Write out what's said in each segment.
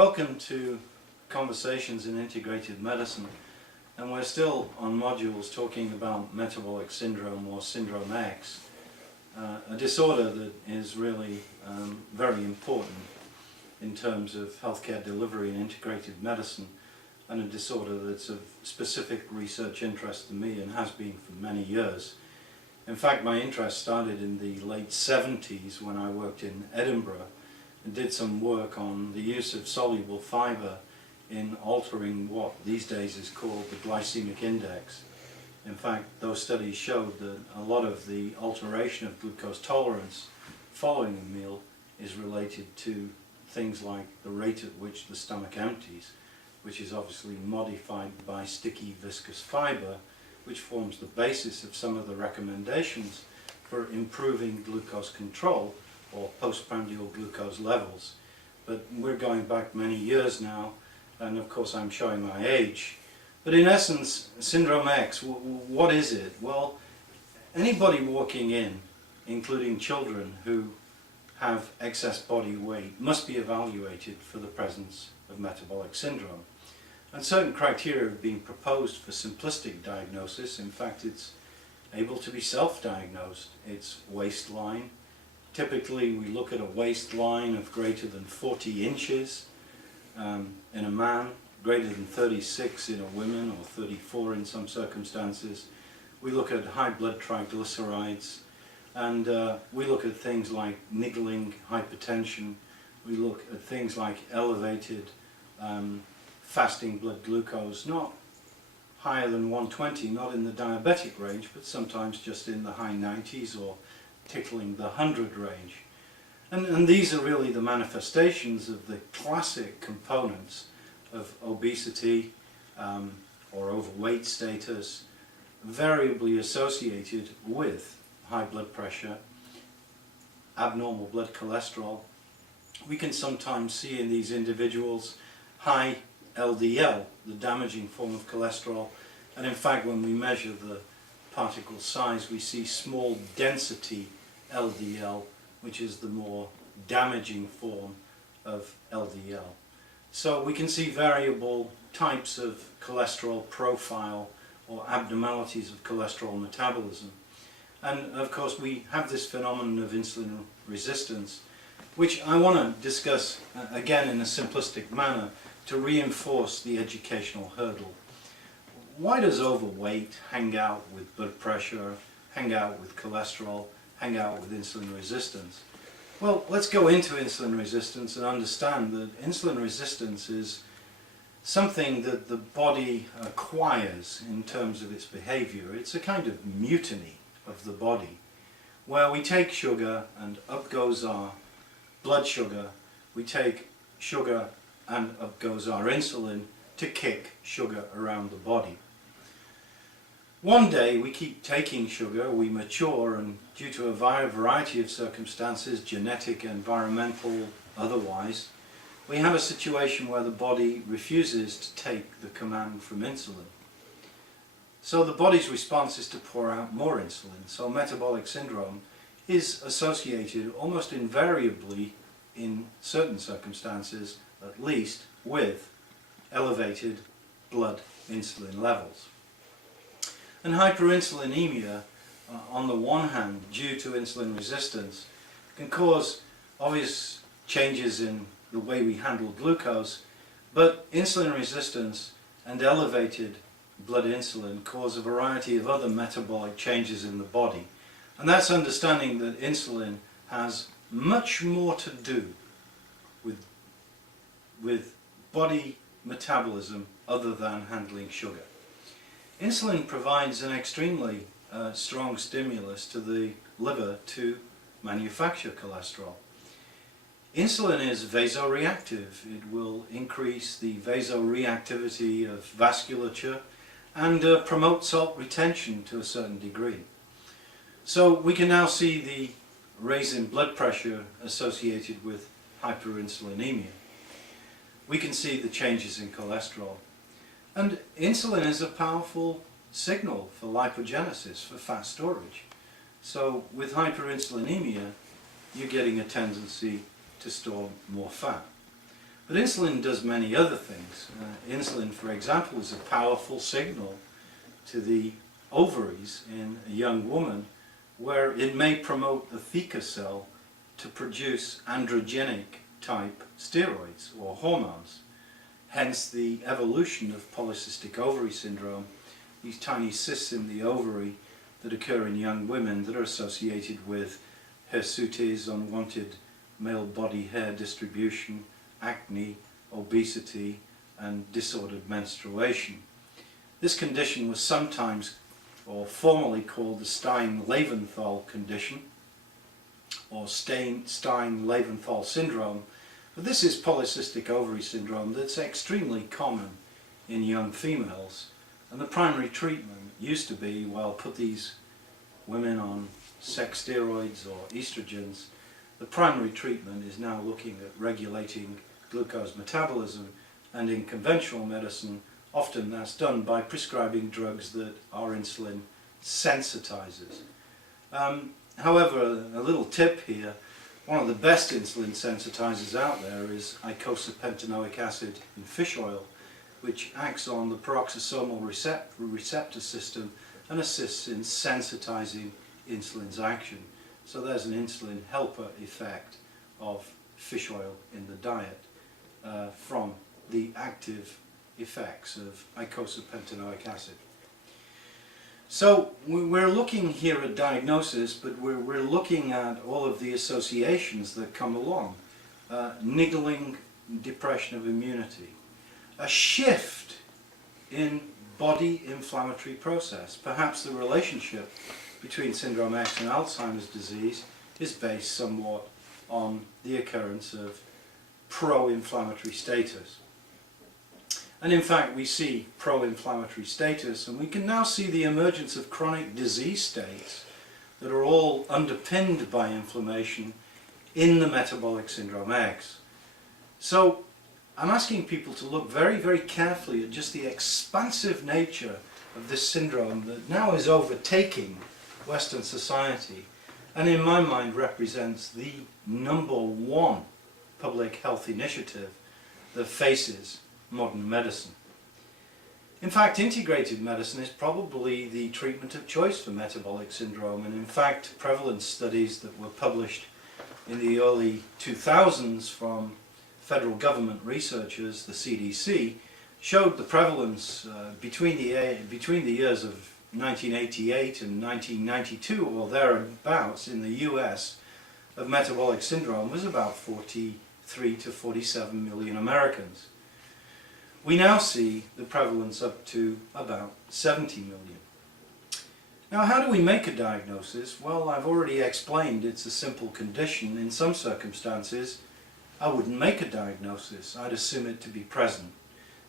Welcome to Conversations in Integrated Medicine, and we're still on modules talking about metabolic syndrome or syndrome X, a disorder that is really very important in terms of healthcare delivery and integrated medicine, and a disorder that's of specific research interest to me and has been for many years. In fact, my interest started in the late 70s when I worked in Edinburgh and did some work on the use of soluble fiber in altering what these days is called the glycemic index. In fact, those studies showed that a lot of the alteration of glucose tolerance following a meal is related to things like the rate at which the stomach empties, which is obviously modified by sticky viscous fiber, which forms the basis of some of the recommendations for improving glucose control or postprandial glucose levels. But we're going back many years now, and of course I'm showing my age. But in essence, Syndrome X, what is it? Well, anybody walking in, including children who have excess body weight, must be evaluated for the presence of metabolic syndrome. And certain criteria have been proposed for simplistic diagnosis. In fact, it's able to be self-diagnosed. It's waistline. Typically, we look at a waistline of greater than 40 inches in a man, greater than 36 in a woman, or 34 in some circumstances. We look at high blood triglycerides, and we look at things like niggling hypertension. We look at things like elevated fasting blood glucose, not higher than 120, not in the diabetic range, but sometimes just in the high 90s or tickling the 100 range. And these are really the manifestations of the classic components of obesity or overweight status, variably associated with high blood pressure, abnormal blood cholesterol. We can sometimes see in these individuals high LDL, the damaging form of cholesterol, and in fact when we measure the particle size we see small density LDL, which is the more damaging form of LDL. So we can see variable types of cholesterol profile or abnormalities of cholesterol metabolism. And of course we have this phenomenon of insulin resistance, which I want to discuss again in a simplistic manner to reinforce the educational hurdle. Why does overweight hang out with blood pressure, hang out with cholesterol, hang out with insulin resistance? Well, let's go into insulin resistance and understand that insulin resistance is something that the body acquires in terms of its behavior. It's a kind of mutiny of the body, where we take sugar and up goes our blood sugar, we take sugar and up goes our insulin to kick sugar around the body. One day we keep taking sugar, we mature, and due to a variety of circumstances, genetic, environmental, otherwise, we have a situation where the body refuses to take the command from insulin. So the body's response is to pour out more insulin. So metabolic syndrome is associated almost invariably, in certain circumstances at least, with elevated blood insulin levels. And hyperinsulinemia, on the one hand, due to insulin resistance, can cause obvious changes in the way we handle glucose, but insulin resistance and elevated blood insulin cause a variety of other metabolic changes in the body. And that's understanding that insulin has much more to do with body metabolism other than handling sugar. Insulin provides an extremely strong stimulus to the liver to manufacture cholesterol. Insulin is vasoreactive. It will increase the vasoreactivity of vasculature and promote salt retention to a certain degree. So we can now see the raise in blood pressure associated with hyperinsulinemia. We can see the changes in cholesterol. And insulin is a powerful signal for lipogenesis, for fat storage. So with hyperinsulinemia, you're getting a tendency to store more fat. But insulin does many other things. Insulin, for example, is a powerful signal to the ovaries in a young woman, where it may promote the theca cell to produce androgenic type steroids or hormones. Hence the evolution of polycystic ovary syndrome, these tiny cysts in the ovary that occur in young women that are associated with hirsutis, unwanted male body hair distribution, acne, obesity, and disordered menstruation. This condition was sometimes or formally called the Stein-Leventhal condition or Stein-Leventhal syndrome, but this is polycystic ovary syndrome that's extremely common in young females, and the primary treatment used to be, well, put these women on sex steroids or estrogens. The primary treatment is now looking at regulating glucose metabolism, and in conventional medicine often that's done by prescribing drugs that are insulin sensitizers. However, a little tip here, one of the best insulin sensitizers out there is icosapentaenoic acid in fish oil, which acts on the peroxisomal receptor system and assists in sensitizing insulin's action. So there's an insulin helper effect of fish oil in the diet from the active effects of icosapentaenoic acid. So we're looking here at diagnosis, but we're looking at all of the associations that come along. Niggling depression of immunity, a shift in body inflammatory process. Perhaps the relationship between Syndrome X and Alzheimer's disease is based somewhat on the occurrence of pro-inflammatory status. And in fact we see pro-inflammatory status, and we can now see the emergence of chronic disease states that are all underpinned by inflammation in the metabolic syndrome X. So I'm asking people to look very, very carefully at just the expansive nature of this syndrome that now is overtaking Western society, and in my mind represents the #1 public health initiative that faces modern medicine. In fact, integrated medicine is probably the treatment of choice for metabolic syndrome, and in fact prevalence studies that were published in the early 2000s from federal government researchers, the CDC, showed the prevalence between the years of 1988 and 1992 or thereabouts in the US of metabolic syndrome was about 43 to 47 million Americans. We now see the prevalence up to about 70 million. Now, how do we make a diagnosis? Well, I've already explained it's a simple condition. In some circumstances, I wouldn't make a diagnosis. I'd assume it to be present.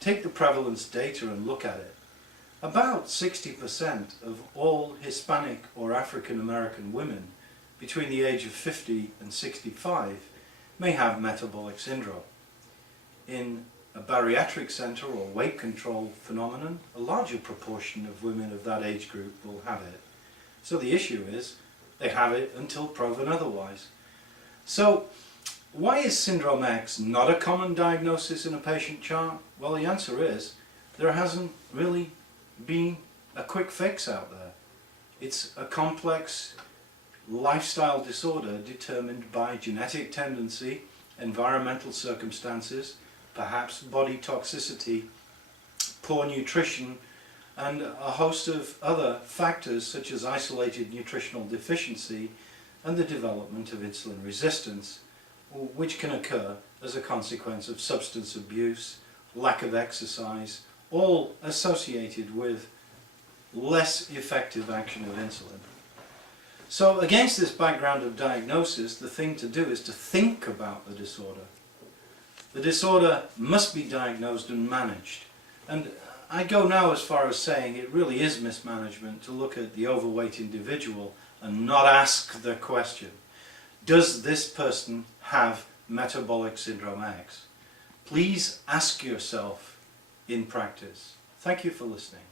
Take the prevalence data and look at it. About 60% of all Hispanic or African American women between the age of 50 and 65 may have metabolic syndrome. In a bariatric center or weight control phenomenon, a larger proportion of women of that age group will have it. So the issue is they have it until proven otherwise. So why is Syndrome X not a common diagnosis in a patient chart? Well, the answer is there hasn't really been a quick fix out there. It's a complex lifestyle disorder determined by genetic tendency, environmental circumstances, perhaps body toxicity, poor nutrition, and a host of other factors such as isolated nutritional deficiency and the development of insulin resistance, which can occur as a consequence of substance abuse, lack of exercise, all associated with less effective action of insulin. So against this background of diagnosis, the thing to do is to think about the disorder. The disorder must be diagnosed and managed. And I go now as far as saying it really is mismanagement to look at the overweight individual and not ask the question, does this person have metabolic syndrome X? Please ask yourself in practice. Thank you for listening.